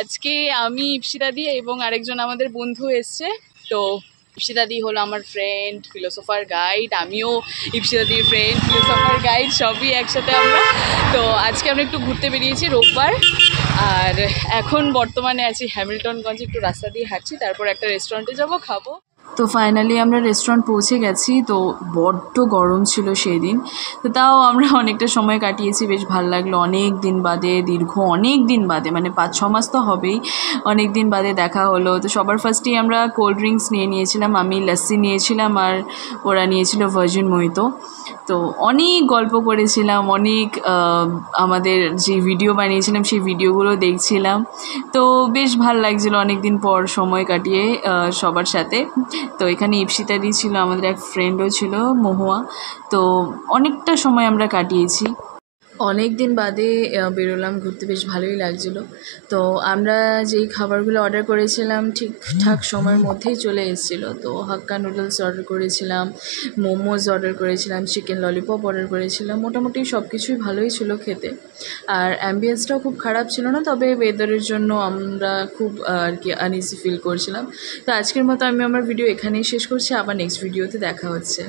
আজকে আমি ইপসিতাদি এবং আরেকজন আমাদের বন্ধু এসছে। তো ইপসিতাদি হলো আমার ফ্রেন্ড, ফিলোসোফার গাইড, আমিও ইপসিতাদির ফ্রেন্ড, ফিলোসোফার গাইড, সবই একসাথে আমরা। তো আজকে আমরা একটু ঘুরতে বেরিয়েছি রোববার, আর এখন বর্তমানে আছি হ্যামিল্টনগঞ্জে, একটু রাস্তা দিয়ে হাঁটছি, তারপর একটা রেস্টুরেন্টে যাব, খাবো। তো ফাইনালি আমরা রেস্টুরেন্ট পৌঁছে গেছি। তো বড্ড গরম ছিল সেই দিন, তো তাও আমরা অনেকটা সময় কাটিয়েছি, বেশ ভালো লাগলো। অনেক দিন বাদে, দীর্ঘ অনেক দিন বাদে, মানে 5-6 মাস তো হবেই, অনেক দিন বাদে দেখা হলো। তো সবার ফার্স্টেই আমরা কোল্ড ড্রিঙ্কস নিয়ে নিয়েছিলাম, আমি লস্যি নিয়েছিলাম আর ওরা নিয়েছিল ভার্জিন মোহিতো। তো অনেক গল্প করেছিলাম, অনেক আমাদের যে ভিডিও বানিয়েছিলাম সেই ভিডিওগুলো দেখছিলাম। তো বেশ ভালো লাগছিলো অনেক দিন পর সময় কাটিয়ে সবার সাথে। তো এখানে ইপসিতাদি ছিল, আমাদের এক ফ্রেন্ডও ছিল মহুয়া। তো অনেকটা সময় আমরা কাটিয়েছি, অনেক দিন বাদে বেরোলাম ঘুরতে, বেশ ভালোই লাগছিলো। তো আমরা যেই খাবারগুলো অর্ডার করেছিলাম ঠিকঠাক সময়ের মধ্যেই চলে এসেছিলো। তো হাক্কা নুডলস অর্ডার করেছিলাম, মোমোজ অর্ডার করেছিলাম, চিকেন ললিপপ অর্ডার করেছিলাম। মোটামুটি সব কিছুই ভালোই ছিল খেতে, আর অ্যাম্বিয়েন্সটাও খুব খারাপ ছিল না, তবে ওয়েদারের জন্য আমরা খুব আর কি আনইজি ফিল করছিলাম। তো আজকের মতো আমি আমার ভিডিও এখানেই শেষ করছি, আবার নেক্সট ভিডিওতে দেখা হচ্ছে।